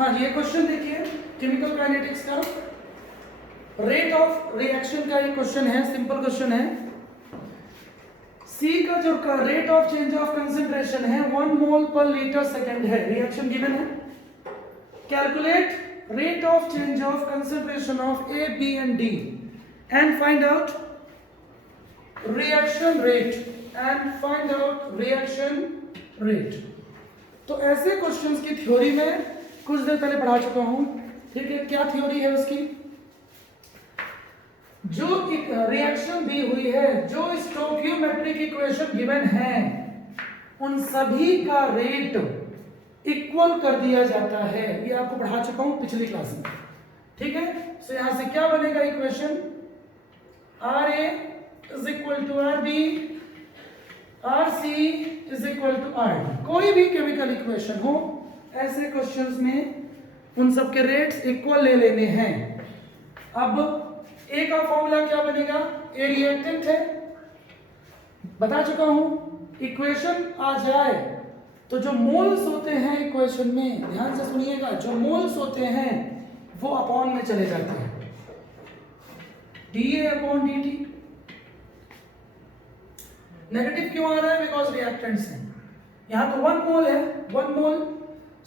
हाँ जी, ये क्वेश्चन देखिए केमिकल काइनेटिक्स का रेट ऑफ रिएक्शन का ये क्वेश्चन है, सिंपल क्वेश्चन है। सी का जो rate of change of concentration है 1 मोल पर लीटर सेकेंड है, रिएक्शन गिवन है। Calculate rate of change of concentration of A B and D and find out reaction rate तो ऐसे क्वेश्चंस की थ्योरी में कुछ देर पहले पढ़ा चुका हूं, ठीक है। क्या थ्योरी है उसकी? जो रिएक्शन दी हुई है, जो स्टोइकियोमेट्रिक इक्वेशन गिवन है, उन सभी का रेट इक्वल कर दिया जाता है। ये आपको पढ़ा चुका हूं पिछली क्लास में, ठीक है। सो यहां से क्या बनेगा equation? R A is equal to R B, R C is equal to R D. कोई भी केमिकल इक्वेशन हो, ऐसे क्वेश्चंस में उन सब के रेट्स इक्वल ले लेने हैं। अब ए का फॉर्मूला क्या बनेगा? ए रिएक्टेंट है, बता चुका हूं। इक्वेशन आ जाए तो जो मोल्स होते हैं इक्वेशन में, ध्यान से सुनिएगा, जो मोल्स होते हैं वो अपॉन में चले जाते हैं, D A upon D T. Negative क्यों आ रहा है? बिकॉज रिएक्टेंट्स हैं। यहां तो 1 मोल है, 1 मोल,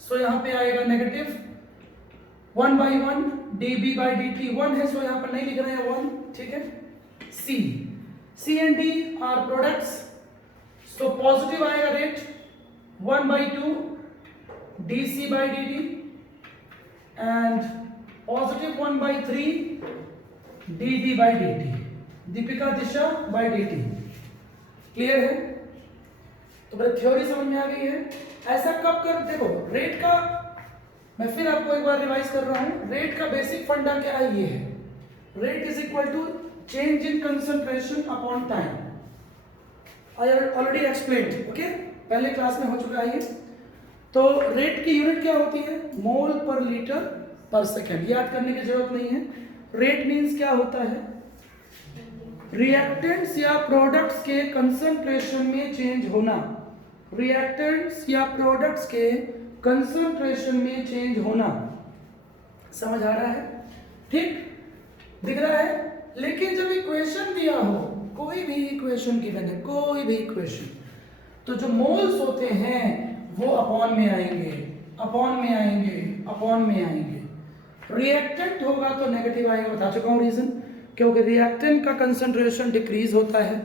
सो यहां पे आएगा नेगेटिव 1/1 dB by dt 1 है, सो यहां पर नहीं लिख रहे हैं 1, ठीक है। C and D are products, so positive आएगा rate 1/2 dC by dt and positive 1/3 dD by dt, दीपिका दिशा by dt। क्लियर है? तो मेरी थ्योरी समझ में आ गई है। ऐसा कब कर, देखो रेट का मैं फिर आपको एक बार रिवाइज कर रहा हूं। रेट का बेसिक फंडा क्या है? ये है, rate is equal to change in concentration upon time. I already explained, okay, पहले क्लास में हो चुका है ये। तो रेट की यूनिट क्या होती है? मोल पर लीटर पर सेकेंड। याद करने की जरूरत नहीं है। रेट मीन्स क्या होता है? रिएक्टेंट्स या प्रोडक्ट्स के कंसंट्रेशन में चेंज होना, रिएक्टेंट्स या प्रोडक्ट्स के कंसंट्रेशन में चेंज होना। समझ आ रहा है? ठीक दिख रहा है? लेकिन जब इक्वेशन दिया हो, कोई भी इक्वेशन गिवन है, कोई भी इक्वेशन, तो जो मोल्स होते हैं वो अपॉन में आएंगे, अपॉन में आएंगे, अपॉन में आएंगे। रिएक्टेंट होगा तो नेगेटिव आएगा, बता चुका हूं रीजन, क्योंकि रिएक्टेंट का कंसंट्रेशन डिक्रीज होता है,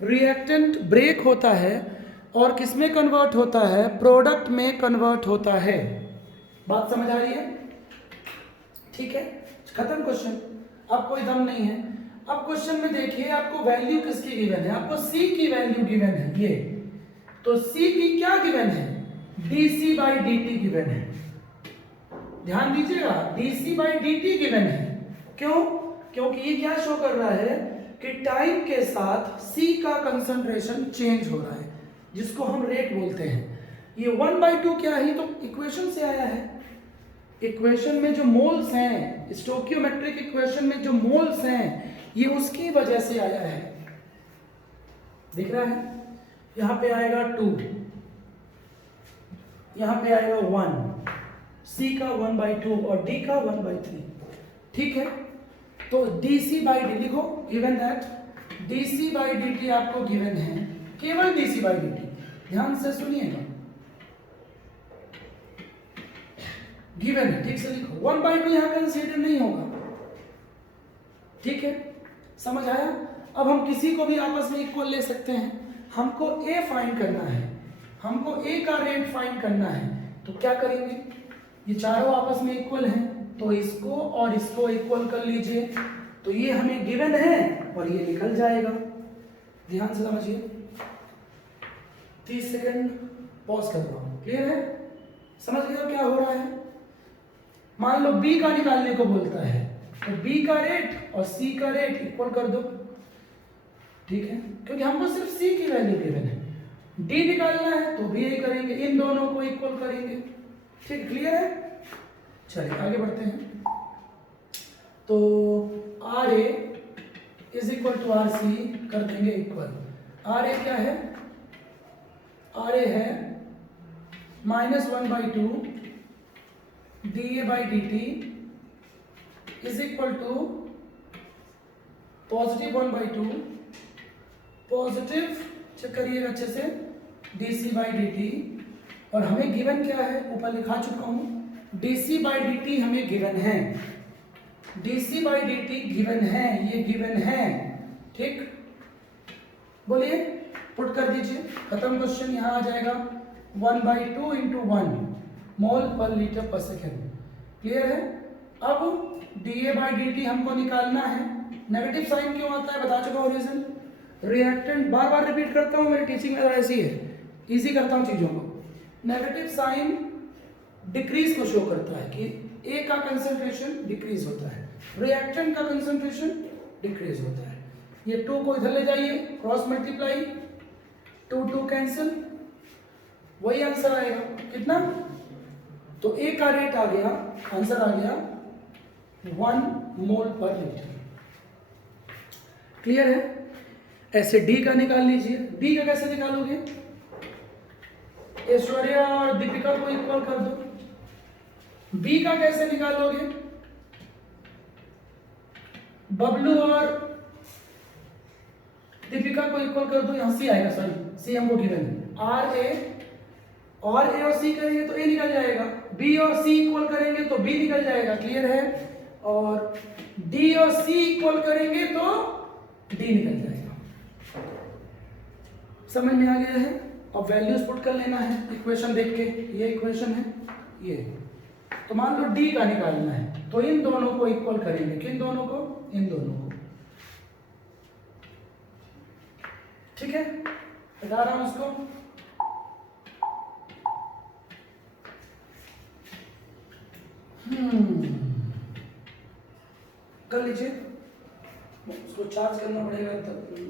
रिएक्टेंट ब्रेक होता है और किस में कन्वर्ट होता है? प्रोडक्ट में कन्वर्ट होता है। बात समझ आ रही है? ठीक है, खत्म क्वेश्चन। अब कोई दम नहीं है। अब क्वेश्चन में देखिए, आपको वैल्यू किसकी गिवन है? आपको सी की वैल्यू गिवन है, ये तो सी की क्या गिवन है? dC by dt गिवन है। ध्यान दीजिएगा, dC by dt गिवन है। क्यों? क्योंकि ये क्या शो कर रहा है कि टाइम के साथ C का कंसंट्रेशन चेंज हो रहा है, जिसको हम रेट बोलते हैं। ये 1/2 क्या है? तो इक्वेशन से आया है। इक्वेशन में जो मोल्स हैं, स्टोइकियोमेट्रिक इक्वेशन में जो मोल्स हैं, ये उसकी वजह से आया है। दिख रहा है? यहां पे आएगा 2, यहां पे आएगा 1, C का 1/2 और D का 1/3, ठीक है। तो dC by dt लिखो, given that dC by dt आपको गिवन है, केवल dC by dt। ध्यान से सुनिएगा, गिवन है, ठीक से लिखो। 1/2 यहां कंसीडर नहीं होगा, ठीक है, समझ आया? अब हम किसी को भी आपस में इक्वल ले सकते हैं। हमको A फाइंड करना है, हमको A का रेट फाइंड करना है, तो क्या करेंगे? ये चारों आपस में इक्वल हैं, तो इसको और इसको इक्वल कर लीजिए, तो ये हमें गिवन है और ये निकल जाएगा। ध्यान से समझिए, 30 सेकंड पॉज कर रहा हूं। क्लियर है? समझ गए क्या हो रहा है? मान लो B का निकालने को बोलता है, तो B का रेट और C का रेट इक्वल कर दो, ठीक है, क्योंकि हमको सिर्फ C की वैल्यू गिवन है। D निकालना है तो भी यही करेंगे, इन दोनों को इक्वल करेंगे, ठीक। क्लियर है? चलिए आगे बढ़ते हैं। तो RA is equal to RC कर देंगे इक्वल। RA क्या है? RA है -1/2 dA/dt is equal to +1/2 positive, check करिएगा अच्छे से, dC/dt। और हमें गिवन क्या है, ऊपर लिखा चुका हूं, dC/dt हमें गिवन है, dC/dt गिवन है, ये गिवन है, ठीक। बोलिए, पुट कर दीजिए, खत्म क्वेश्चन। यहां आ जाएगा 1/2 × 1 मोल पर लीटर पर सेकेंड। क्लियर है। अब dA/dt हमको निकालना है। नेगेटिव साइन क्यों आता है बता चुका हूं रीजन। रिएक्टेंट, बार बार रिपीट करता हूं, मेरी टीचिंग मेथड ऐसी है, इजी करता हूं चीजों को। नेगेटिव साइन डिक्रीज को शो करता है कि ए का कंसंट्रेशन डिक्रीज होता है, रिएक्टेंट का कंसंट्रेशन डिक्रीज होता है। ये 2 को इधर ले जाइए, क्रॉस मल्टीप्लाई, 2 कैंसिल, वही आंसर आएगा कितना। तो ए का रेट आ गया, आंसर आ गया 1 मोल पर लीटर। क्लियर है। ऐसे डी का निकाल लीजिए। डी का कैसे निकालोगे, ऐश्वर्या और दीपिका को इक्वल कर दो। बी का कैसे निकालोगे, बबलू और दीपिका को इक्वल कर दो, यहां सी आएगा, सॉरी सी हमको गिवन है। आर ए और सी करेंगे तो ए निकल जाएगा, बी और सी इक्वल करेंगे तो बी निकल जाएगा। क्लियर है। और डी और सी इक्वल करेंगे तो डी निकल जाएगा। समझ में आ गया है। अब वैल्यूज पुट कर लेना है इक्वेशन देख के। ये इक्वेशन है, ये तो मान लो डी का निकालना है, तो इन दोनों को इक्वल करेंगे। किन दोनों को, इन दोनों को। ठीक है, बता रहा हूं उसको। कर लीजिए, उसको चार्ज करना पड़ेगा,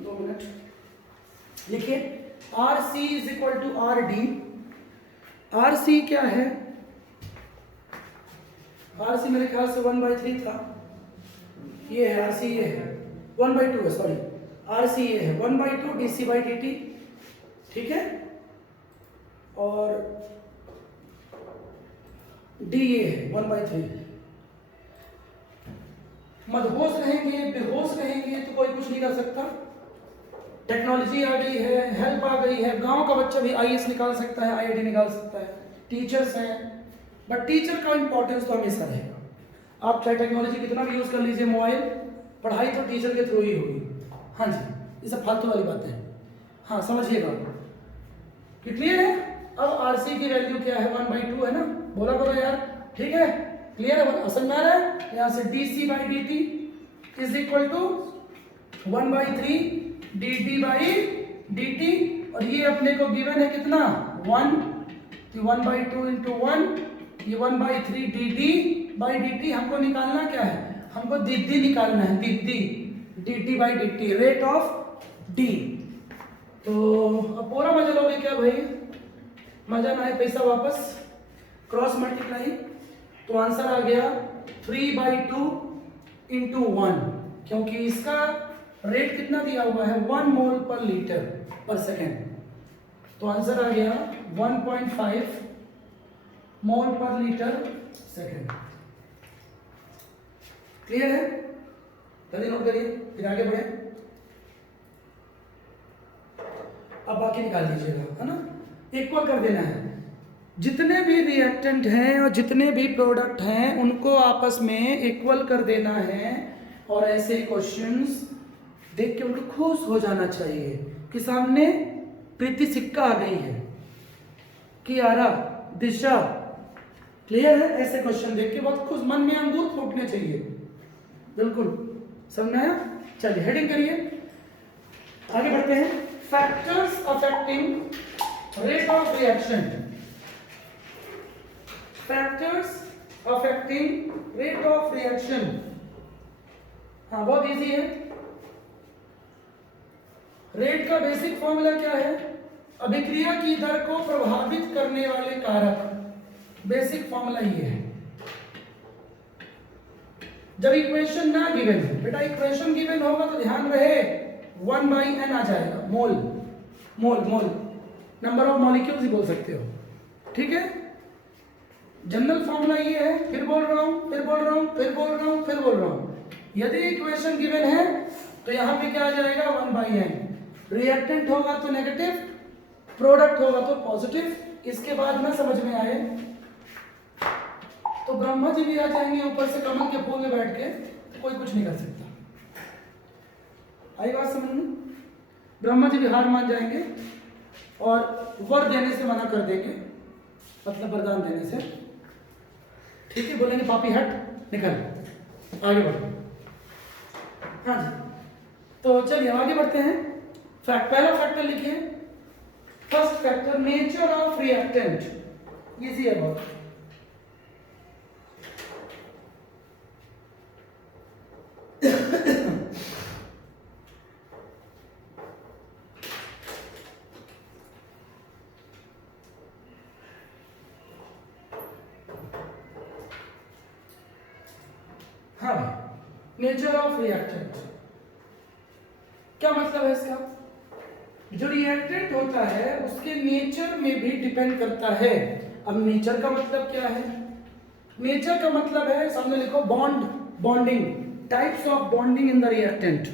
2 मिनट। लिखिए, R C is equal to R D. R C क्या है, आर सी मेरे ख्याल से 1/3 था, ये है आर सी, ये है 1/2 है, सॉरी आर सी ये है 1/2 dC/dt। ठीक है, और डी ये है 1/3। मदहोश रहेंगे, बेहोश रहेंगे तो कोई कुछ नहीं कर सकता। टेक्नोलॉजी आ गई है, हेल्प आ गई है, गांव का बच्चा भी आईएएस निकाल सकता है, आईआईटी निकाल सकता है, टीचर्स हैं, बट टीचर का इंपॉर्टेंस तो हमेशा रहेगा। आप चाहे टेक्नोलॉजी कितना भी यूज कर लीजिए, मोबाइल, पढ़ाई तो टीचर के थ्रू ही होगी। हाँ जी, ये सब फालतू वाली बातें हैं। हाँ, समझिएगा कि क्लियर है। अब आरसी की वैल्यू क्या है, 1/2 है ना, बोला करो यार। ठीक है, क्लियर है, असल में आ रहा है। यहाँ से dC/dt is equal to 1/3 dt/dt, और ये अपने को गिवन है कितना, 1, तो 1/2 × 1, ये 1/3 dd/dt। हमको निकालना क्या है, हमको दिद्दी निकालना है, दिद्दी, dt/dt, रेट ऑफ डी। तो अब पूरा मजा लोगे क्या भाई, मजा ना है पैसा वापस। क्रॉस मल्टीप्लाई, तो आंसर आ गया 3/2 × 1, क्योंकि इसका रेट कितना दिया हुआ है, 1 मोल पर लीटर पर सेकेंड। तो आंसर आ गया 1.5 मोल पर लीटर सेकेंड। क्लियर है, जल्दी नोट करिए, फिर आगे बढ़े। अब बाकी निकाल लीजिएगा, है ना, इक्वल कर देना है। जितने भी रिएक्टेंट हैं और जितने भी प्रोडक्ट हैं उनको आपस में इक्वल कर देना है। और ऐसे क्वेश्चंस देख के उनको खुश हो जाना चाहिए कि सामने प्रीति सिक्का आ गई है, कियारा, दिशा। क्लियर है, ऐसे क्वेश्चन देख के बहुत खुश, मन में अंगूर फूटने चाहिए। बिल्कुल समझ में आया। चलिए हेडिंग करिए, आगे बढ़ते हैं। Factors affecting rate of reaction. Factors affecting rate of reaction. हाँ, बहुत इजी है। रेट का बेसिक फॉर्मूला क्या है, अभिक्रिया की दर को प्रभावित करने वाले कारक। बेसिक फॉर्मूला ये है। जब इक्वेशन ना गिवन हो, बेटा इक्वेशन गिवन होगा तो ध्यान रहे 1/n आ जाएगा, मोल, मोल, मोल, नंबर ऑफ मॉलिक्यूल्स ही बोल सकते हो। ठीक है, जनरल फॉर्मूला ये है, फिर बोल रहा हूँ, फिर बोल रहा हूँ, फिर बोल रहा हूँ, फिर बोल रहा हूँ। यदि इक्वेशन गिवन है तो यहाँ पे क्या आ जाएगा 1/n। रिएक्टेंट होगा तो नेगेटिव, प्रोडक्ट होगा तो पॉजिटिव। इसके बाद ना समझ में आए तो ब्रह्मा जी भी आ जाएंगे ऊपर से कमल के फूल में बैठ के, तो कोई कुछ नहीं कर सकता। आई बात समझ में? ब्रह्मा जी भी हार मान जाएंगे और वर देने से मना कर देंगे, मतलब वरदान देने से। ठीक है, बोलेंगे पापी हट, निकल, आगे बढ़ो। हाँ जी, तो चलिए आगे बढ़ते हैं। पहला फैक्टर लिखिए, first factor nature of reactant. Easy है बहुत। हाँ, नेचर ऑफ रिएक्टेंट क्या मतलब है इसका? जो रिएक्टेंट होता है उसके नेचर में भी डिपेंड करता है। अब नेचर का मतलब क्या है? नेचर का मतलब है, सामने लिखो bond, bonding, types of bonding in the reactant.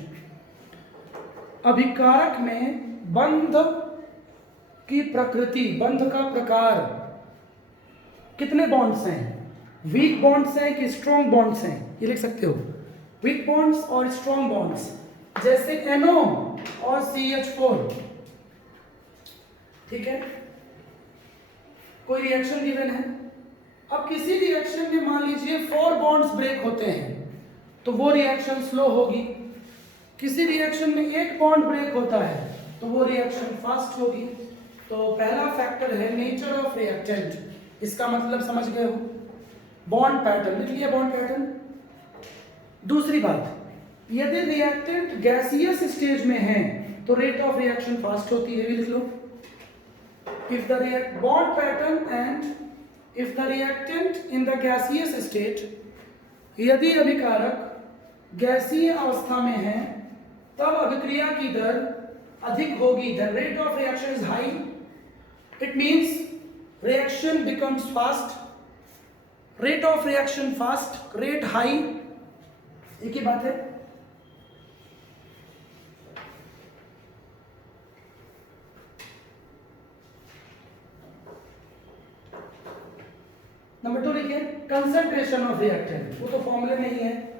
अभिकारक में बंध की प्रकृति, बंध का प्रकार, कितने बॉन्ड्स हैं, वीक बॉन्ड्स हैं कि स्ट्रॉन्ग बॉन्ड्स हैं, ये लिख सकते हो। वीक बॉन्ड्स और स्ट्रॉन्ग बॉन्ड्स, जैसे NO और CH4। ठीक है, कोई रिएक्शन गिवन है। अब किसी रिएक्शन में मान लीजिए 4 बॉन्ड्स ब्रेक होते हैं तो वो रिएक्शन स्लो होगी। किसी रिएक्शन में 1 बॉन्ड ब्रेक होता है तो वो रिएक्शन फास्ट होगी। तो पहला फैक्टर है नेचर ऑफ रिएक्टेंट। इसका मतलब समझ गए हो, बॉन्ड पैटर्न लिख लिया, बॉन्ड पैटर्न। दूसरी बात, यदि रिएक्टेंट गैसियस स्टेज में है तो रेट ऑफ रिएक्शन फास्ट होती है, भी लिख लो। If the bond pattern and if the reactant in the gaseous state, यदि अभिकारक गैसीय अवस्था में है तब अभिक्रिया की दर अधिक होगी, the rate of reaction is high, it means reaction becomes fast, rate of reaction fast, rate high, एक ही बात है। नंबर 2 लिखिए, कंसंट्रेशन ऑफ रिएक्टेंट। वो तो फॉर्मूले में ही है।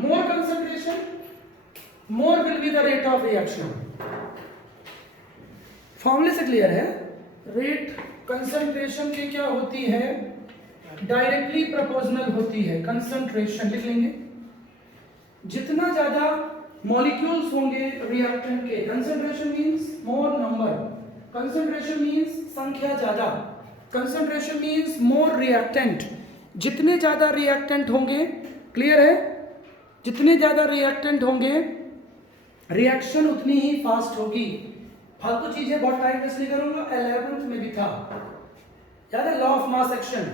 more concentration, more will be the rate of reaction। फॉर्मूले से क्लियर है। रेट कंसंट्रेशन की क्या होती है? डायरेक्टली प्रोपोर्शनल होती है। कंसंट्रेशन लिख लेंगे, जितना ज्यादा मॉलिक्यूल्स होंगे रिएक्टेंट के, concentration means more number, concentration means संख्या ज्यादा, कंसंट्रेशन मींस मोर रिएक्टेंट। जितने ज्यादा रिएक्टेंट होंगे, क्लियर है, जितने ज्यादा रिएक्टेंट होंगे रिएक्शन उतनी ही फास्ट होगी। फालतू चीजें बहुत टाइम इसलिए करूंगा, 11th में भी था, याद है, law of mass action,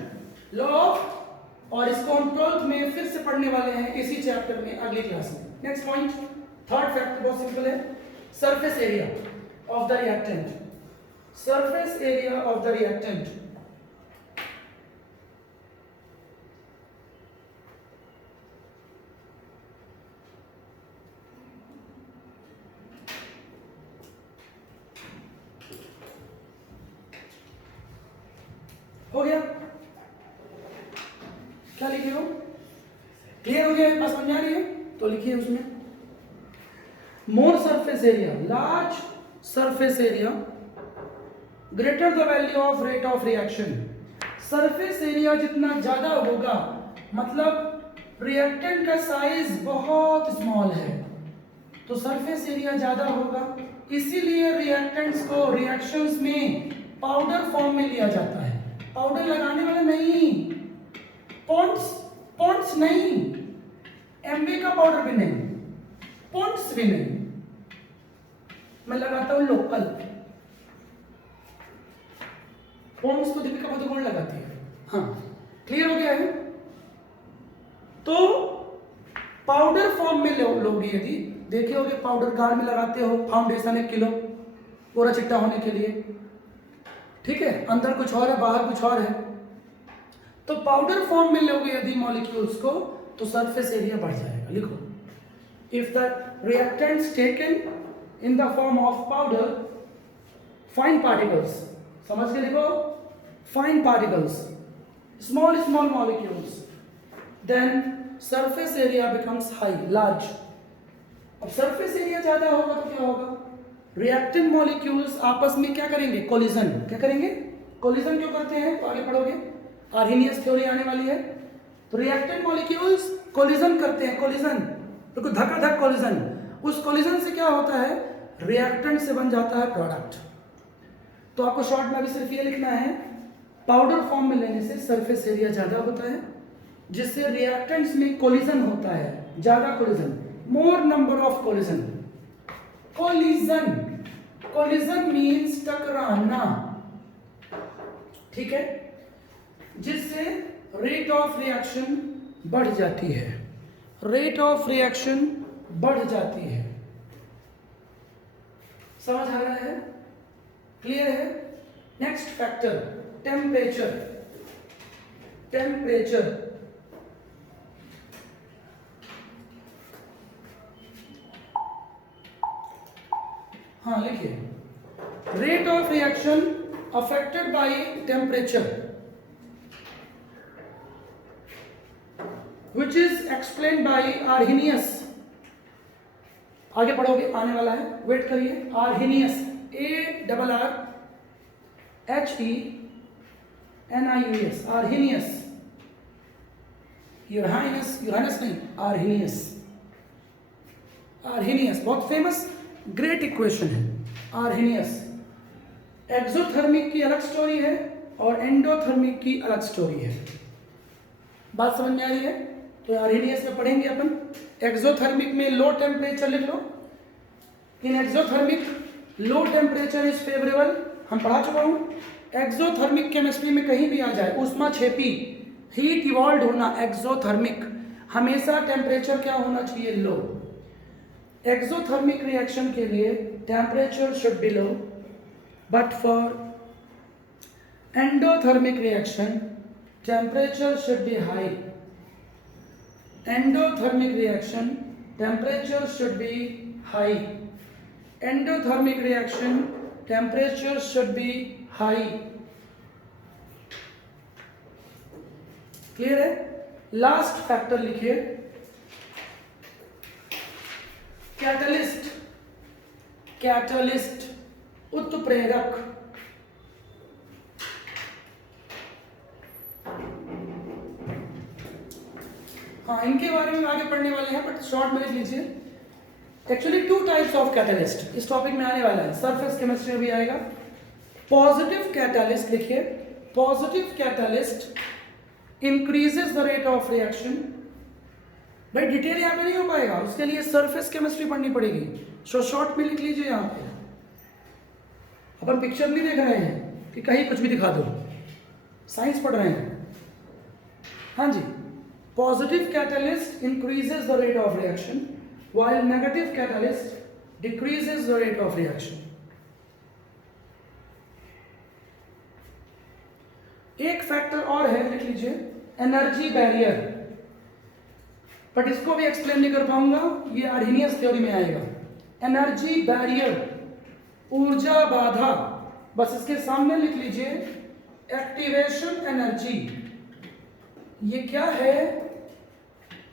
law of, और इसको हम 12th में फिर से पढ़ने वाले हैं इसी चैप्टर में, अगली क्लास में। नेक्स्ट पॉइंट, थर्ड फैक्टर बहुत सिंपल है, surface area of the reactant. Surface area of the reactant, हो गया? क्या लिखे हो? क्लियर हो गया? पास समझ आ रही है तो लिखिए उसमें, more surface area, large surface area greater the value of rate of reaction. Surface area जितना ज्यादा होगा मतलब रिएक्टेंट का साइज बहुत स्मॉल है तो सरफेस एरिया ज्यादा होगा, इसीलिए रिएक्टेंट्स को रिएक्शंस में पाउडर फॉर्म में लिया जाता है। पाउडर लगाने वाले नहीं, पॉन्ड्स नहीं, एमबी का पाउडर भी नहीं, पॉन्ड्स भी नहीं, मैं लगाता हूं लोकल। पॉन्ड्स तो दीपिका पादुकोण लगाती है। हाँ, क्लियर हो गया है? तो पाउडर फॉर्म में लोगे यदि, देखे होगे पाउडर गाल में लगाते हो, फाउंडेशन 1 किलो पूरा चिट्टा होने के लिए, ठीक है, अंदर कुछ और है बाहर कुछ और है, तो पाउडर फॉर्म में लोगे यदि मॉलिक्यूल्स को तो सरफेस एरिया बढ़ जाएगा। लिखो, if the reactants taken in the form of powder, fine particles, समझ के लिखो, fine particles, small small molecules, then surface area becomes high, large. अब सरफेस एरिया ज्यादा होगा तो क्या होगा, रिएक्टेंट मॉलिक्यूल्स आपस में क्या करेंगे, कोलिजन। क्या करेंगे, कोलिजन क्यों करते हैं, तो आगे पढ़ोगे, आर्हेनियस थ्योरी आने वाली है। तो रिएक्टेंट मॉलिक्यूल्स कोलिजन करते हैं, कोलिजन, तो धक्का-धक कोलिजन, उस कोलिजन से क्या होता है, रिएक्टेंट से बन जाता है प्रोडक्ट। तो आपको शॉर्ट में अभी सिर्फ ये लिखना है, पाउडर फॉर्म में लेने से सरफेस एरिया ज्यादा होता है, जिससे रिएक्टेंट्स में कोलिजन होता है, ज्यादा collision, more number of collision. Collision, collision means टकराना, ठीक है, जिससे रेट ऑफ रिएक्शन बढ़ जाती है, रेट ऑफ रिएक्शन बढ़ जाती है। समझ आ रहा है, क्लियर है। नेक्स्ट फैक्टर, टेम्परेचर, टेम्परेचर, हाँ लिखिए, rate of reaction affected by temperature which is explained by Arrhenius। आगे पढ़ोगे, आने वाला है, वेट करिए। Arrhenius, ARRHENIUS, Arrhenius, यूरेनस नहीं, Arrhenius, Arrhenius बहुत फेमस ग्रेट इक्वेशन है Arrhenius। एक्सोथर्मिक की अलग स्टोरी है और एंडोथर्मिक की अलग स्टोरी है, बात समझ में आ रही है। तो आर्हेनियस में पढ़ेंगे अपन, एक्सोथर्मिक में लो टेम्परेचर लिख लो, in exothermic low temperature is favourable, हम पढ़ा चुका हूं। एक्सोथर्मिक केमिस्ट्री में कहीं भी आ जाए, ऊष्मा छेपी, हीट इवॉल्व होना, एक्सोथर्मिक हमेशा टेम्परेचर क्या होना चाहिए, लो। एक्सोथर्मिक रिएक्शन के लिए temperature should be low, but for endothermic reaction temperature should be high, endothermic reaction temperature should be high, endothermic reaction temperature should be high, clear है। Last factor लिखिए, catalyst, catalyst उत्प्रेरक, हाँ इनके बारे में आगे पढ़ने वाले हैं, बट शॉर्ट में लिख लीजिए। एक्चुअली 2 टाइप्स ऑफ कैटलिस्ट इस टॉपिक में आने वाला है, सरफेस केमिस्ट्री भी आएगा। पॉजिटिव कैटलिस्ट लिखिए, positive catalyst increases the rate of reaction. भाई डिटेल यहाँ पे नहीं हो पाएगा, उसके लिए सरफेस केमिस्ट्री पढ़नी पड़ेगी, सो शॉर्ट में लिख लीजिए। यहाँ पे अपन पिक्चर नहीं देख रहे हैं कि कहीं कुछ भी दिखा दो, साइंस पढ़ रहे हैं। हाँ जी, positive catalyst increases the rate of reaction while negative catalyst decreases the rate of reaction। एक फैक्टर और है, लिख लीजिए, एनर्जी बैरियर, बट इसको भी एक्सप्लेन नहीं कर पाऊंगा, ये आर्हेनियस थ्योरी में आएगा। एनर्जी बैरियर, ऊर्जा बाधा, बस इसके सामने लिख लीजिए एक्टिवेशन एनर्जी। ये क्या है,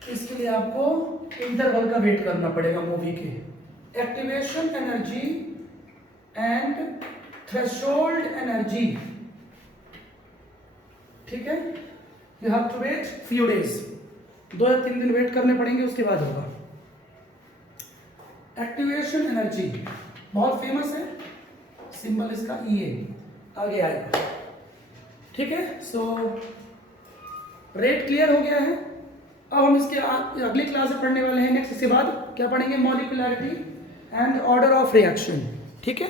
इसके लिए आपको इंटरवल का वेट करना पड़ेगा मूवी के। Activation energy and threshold energy, ठीक है, you have to wait few days, 2 या 3 दिन वेट करने पड़ेंगे, उसके बाद होगा। एक्टिवेशन एनर्जी बहुत फेमस है, सिंबल इसका EA आगे आएगा, ठीक है। सो रेट क्लियर हो गया है। अब हम इसके अगली क्लास में पढ़ने वाले हैं नेक्स्ट, इसके बाद क्या पढ़ेंगे, molecularity and order of reaction, ठीक है।